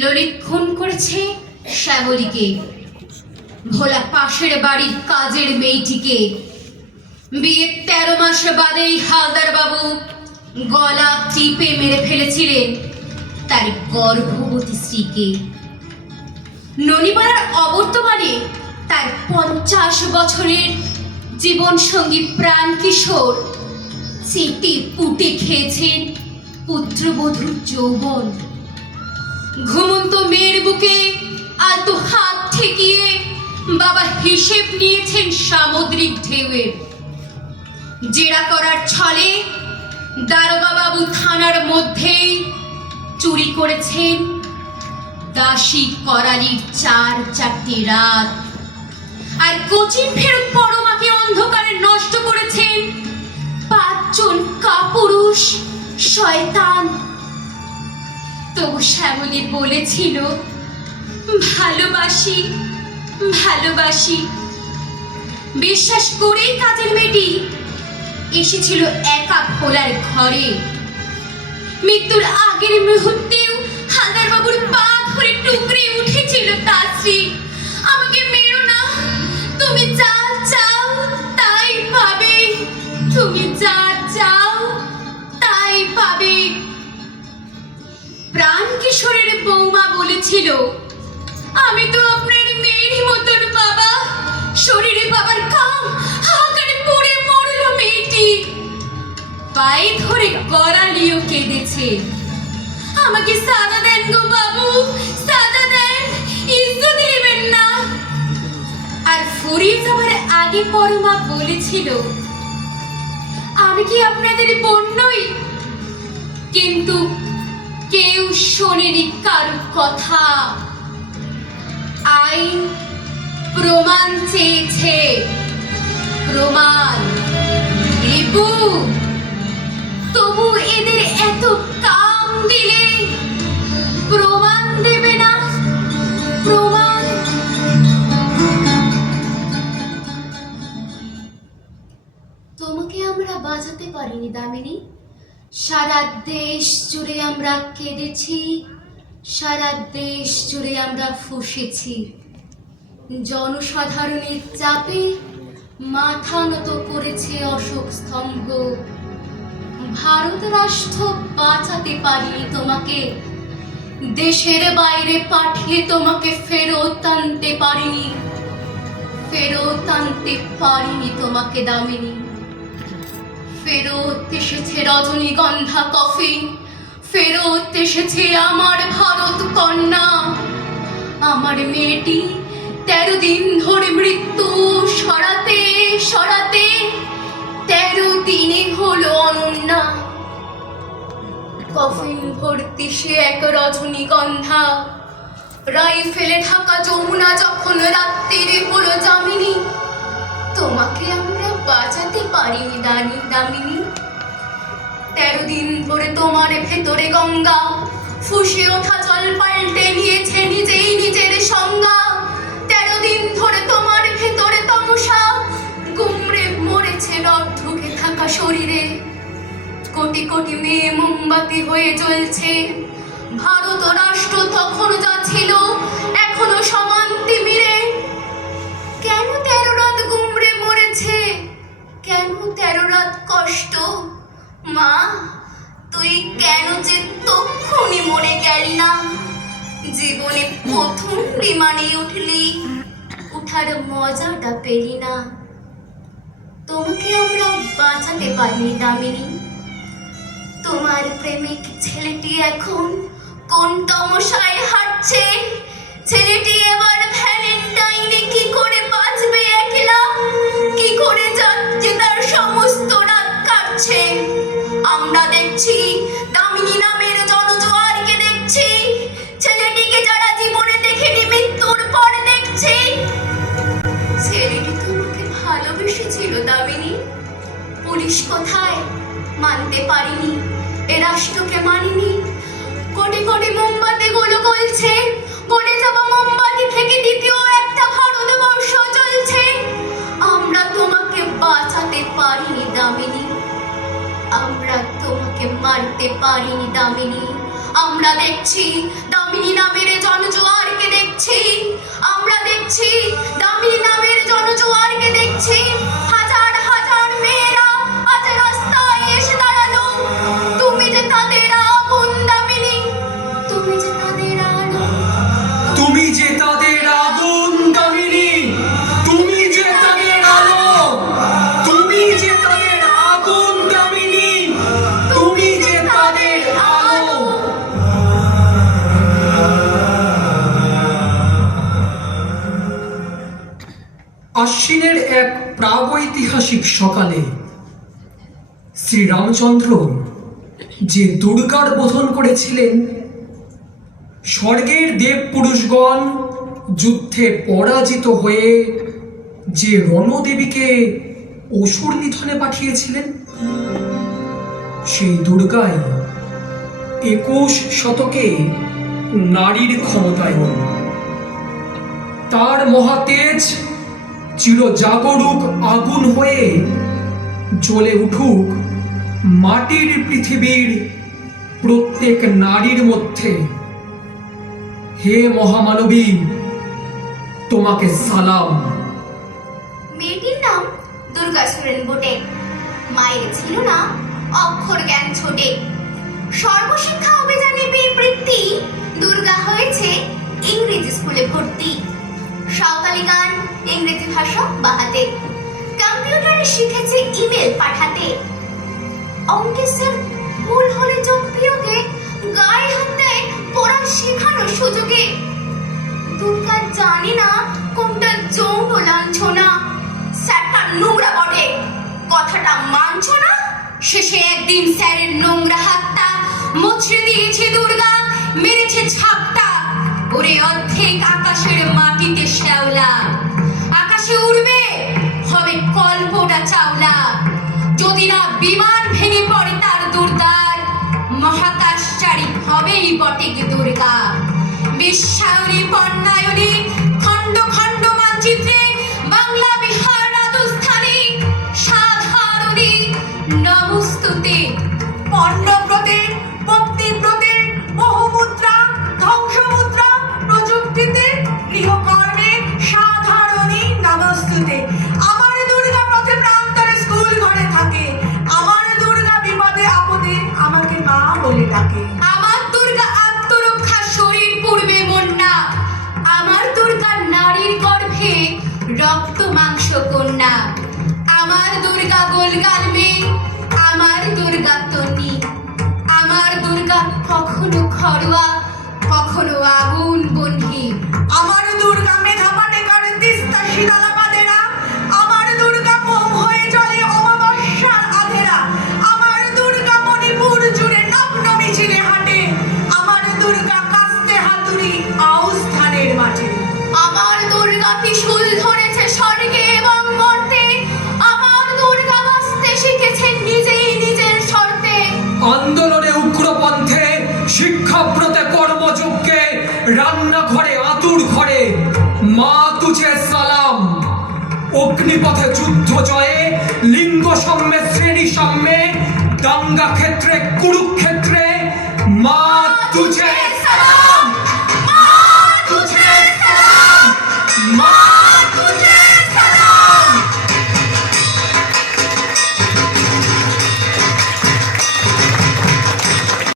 ললিত খুন করেছে শ্যামলীকে, ভোলা পাশের বাড়ির কাজের মেয়েটিকে। বিয়ের 13 মাস বাদেই হালদার বাবু গলা টিপে মেরে ফেলেছিলেন তার গর্ভবতী স্ত্রীকে। ননিপাড়ার অবর্তমানে তার 50 বছরের জীবন সঙ্গী প্রাণ কিশোর চেটে পুটে খেয়েছেন পুত্রবধূর যৌবন। ঘুমন্ত মেয়ের বুকে আলতো হাত ঠেকিয়ে বাবা হিসেব নিয়েছেন সামুদ্রিক ঢেউয়ের। জেরা করার ছলে দারোগা বাবু থানার মধ্যেই চুরি করেছেন দাসী করালির 4-4টে রাত। আর কোচিন ফেরত পরমাকে অন্ধকারে নষ্ট করেছেন 5 জন কাপুরুষ শয়তান। তবু শ্যামলী বলেছিল, ভালোবাসি ভালোবাসি। বিশ্বাস করেই কাজের মেয়েটি এসেছিল একা ভোলার ঘরে। মৃত্যুর আগের মুহূর্তেও হালদার বাবুর পা ধরে টুকরে উঠেছিল তার স্ত্রী, আমাকে মেরো না, তুমি যা চাও তাই পাবে, তুমি যা চাও তাই পাবে। প্রাণ কিশোরের বৌমা বলেছিল, আমি তো আপনার মেয়েরই মতন বাবা। শরীরে বাবার কাম, হাহাকারে পড়ে মরল মেয়েটি। পায়ে ধরে করালিও কেঁদেছে, আমাকে সাদা দেন গো বাবু, সাদা দেন, ইজ্জত নেবেন না। আর ফুরিয়ে যাবার আগে পরমা বলেছিল, আমি কি আপনাদের বোন নই? কিন্তু কেউ শোনেনি কারো কথা। আইন প্রমাণ চেয়েছে, প্রমাণ। রিপু, তবু এদের এত কাম দিলে প্রমাণ দেবে না? প্রমাণ। তোমাকে আমরা বাঁচাতে পারিনি দামিনী। সারা দেশ জুড়ে আমরা কেঁদেছি, সারা দেশ জুড়ে আমরা ফুঁসেছি। জনসাধারণের চাপে মাথা নত করেছে অশোক স্তম্ভ। ভারত রাষ্ট্র বাঁচাতে পারিনি তোমাকে, দেশের বাইরে পাঠিয়ে তোমাকে ফেরত আনতে পারিনি, ফেরত আনতে পারিনি তোমাকে দামিনী। ফেরত এসেছে রজনীগন্ধা কফিন, ফেরত এসেছে আমার ভারত কন্যা, আমার মেয়েটি। 13 দিন ধরে মৃত্যু সরাতে সরাতে 13 দিনে হলো অনন্যা। কফিন ভর্তি সে এক রজনীগন্ধা। রাইফেলে ঢাকা যমুনা যখন রাত্রিরে হলো যামিনী, তোমাকে আমরা বাঁচাতে পারিনি দামিনী। 13 দিন ধরে তোমার ভেতরে গঙ্গা ফুঁসে ওঠা জল পাল্টে নিয়েছে নিজেই নিজের সংজ্ঞা। 13 দিন ধরে তোমার ভেতরে তমসা গুমড়ে মরেছে রড ঢুকে থাকা শরীরে। কোটি কোটি মেয়ে মোমবাতি হয়ে জ্বলছে। ভারত রাষ্ট্র তখন যা ছিল এখনো সমান তিমিরে। কেন 13 রাত গুমড়ে মরেছে? কেন 13 রাত কষ্ট? মা, তুই কেন যে তক্ষুনি মরে গেলি না? জীবনে প্রথম বিমানে উঠলি, উঠার মজাটা পেলি না। তোমাকে আমরা বাঁচাতে পারিনি দামিনী। তোমার প্রেমিক ছেলেটি এখন কোন তমসায় হাঁটছে? ছেলেটি এবার ভ্যালেন্টাইনে কি করে বাঁচবে একলা? কি করে যাচ্ছে তার সমস্ত রাত কাটছে? আমরা দেখছি দামিনী নামের জনজোয়ারকে দেখছি, ছেলেটিকে যারা জীবনে দেখেনি মৃত্যুর পর দেখছি। ছেলেটি তোমাকে ভালোবেসেছিল দামিনী। পুলিশ কোথায়? মানতে পারিনি, এ রাষ্ট্রকে মানিনি। কোটি কোটি মোমবাতি গুলো জ্বলছে, গলে যাওয়া মোমবাতি থেকে দ্বিতীয় একটা ভারতবর্ষ চলছে। আমরা তোমাকে বাঁচাতে পারিনি দামিনী, আমরা তোমাকে মারতে পারিনি দামিনী। আমরা দেখছি দামিনী নামের জনজোয়ারকে দেখছি, আমরা দেখছি দামিনী নামের জনজোয়ারকে দেখছি। হাজার হাজার মেয়েরা আজ রাস্তায় এসে দাঁড়ালো। তুমি যে তাদের আগুন দামিনী, তুমি যে তাদের আলো, তুমি যে তাদের আগুন দামিনী, তুমি যে তাদের আলো, তুমি যে তাদের আগুন দামিনী, তুমি যে তাদের আলো। আশ্বিনের এক প্রাগৈতিহাসিক সকালে শ্রীরামচন্দ্র যে দুর্গার বোধন করেছিলেন, স্বর্গের দেব পুরুষগণ যুদ্ধে পরাজিত হয়ে যে রণদেবীকে অসুর নিধনে পাঠিয়েছিলেন, সেই দুর্গাই 21 শতকে নারীর ক্ষমতায়ন। তার মহাতেজ চিরজাগরুক আগুন হয়ে জ্বলে উঠুক মাটির পৃথিবীর প্রত্যেক নারীর মধ্যে। হে মহামানবী, তোমাকে সালাম। মেয়েটির নাম দুর্গা সুরেন বটে। মায়ের ছিল না অক্ষর জ্ঞান ছোটে। সর্বশিক্ষা অভিযানে বীরবৃত্তি, দুর্গা হয়েছে ইংরেজি স্কুলে ভর্তি। সাঁওতালি গান, ইংরেজি ভাষা বাহাতে, কম্পিউটারে শিখেছে ইমেল পাঠাতে। অঙ্কে স্যার ভুল হলে যোগ বিয়োগে গায়ে হাত দেয় পড়া শেখানোর সুযোগে। দুর্গা জানি না কোনটা যৌন লাঞ্ছনা। স্যারটা নোংরা বটে, কথাটা মানছো না? শেষে একদিন স্যারের নোংরা হাতটা মুছড়ে দিয়েছে দুর্গা, মেরেছে ঝাপটা। ওরে অর্ধেক আকাশের মাটিতে শ্যাওলা, আকাশে উড়বে হবে কল্পটা চাওলা। যদি না বিমান ভেঙে পড়ে তার দুর্দার, মহাকাশচারী হবেই বটে দুর্গা। বিশ্বায়নী পণ্যায়নী খণ্ড খণ্ড মানচিত্রে বাংলা বিহার রাজস্থানী সাধারণী নমস্তুতে। পণ্যব্রতে, ভক্তিব্রতে, বহুমুদ্রা, ধ্বংসমুদ্রা, প্রযুক্তিতে, গৃহকর্মে সাধারণী নমস্তুতে। আমার দুর্গা পথে প্রান্তরে স্কুল ঘরে থাকে। আমার দুর্গা বিপদে আপদে আমাকে মা বলে ডাকে। আমার দুর্গা আত্মরক্ষা শরীর পূর্বে মন্না। আমার দুর্গা নারীর গর্ভে রক্ত মাংস কন্যা। আমার দুর্গা গোলগাল মেয়ে, আমার দুর্গা তন্নি। আমার দুর্গা কখনো ঘরোয়া, কখনো আগুন বন্ধি। আমার দুর্গা মেধা পাটেকার তিস্তা শীতলা বাদেরা। আমার দুর্গা মোম হয়ে চলে অমাবস্যার আধেরা। আমার দুর্গা মণিপুর জুড়ে নগ্ন মিছিলে হাঁটে। আমার দুর্গা কাস্তে হাতুড়ি আউশ ধানের মাঠে। আমার দুর্গা ত্রিশূল ধরেছে স্বর্গে এবং মর্তে। আমার দুর্গা বাঁচতে শিখেছে নিজেই নিজের শর্তে। আন্দোলনে উগ্রপন্থে, শিক্ষাব্রতে কর্মযজ্ঞে, রান্নাঘরে আতুর ঘরে মা তুঝে সালাম। অগ্নিপথে যুদ্ধ জয়ে, লিঙ্গ সাম্যে শ্রেণী সাম্যে, দাঙ্গা ক্ষেত্রে কুরুক্ষেত্রে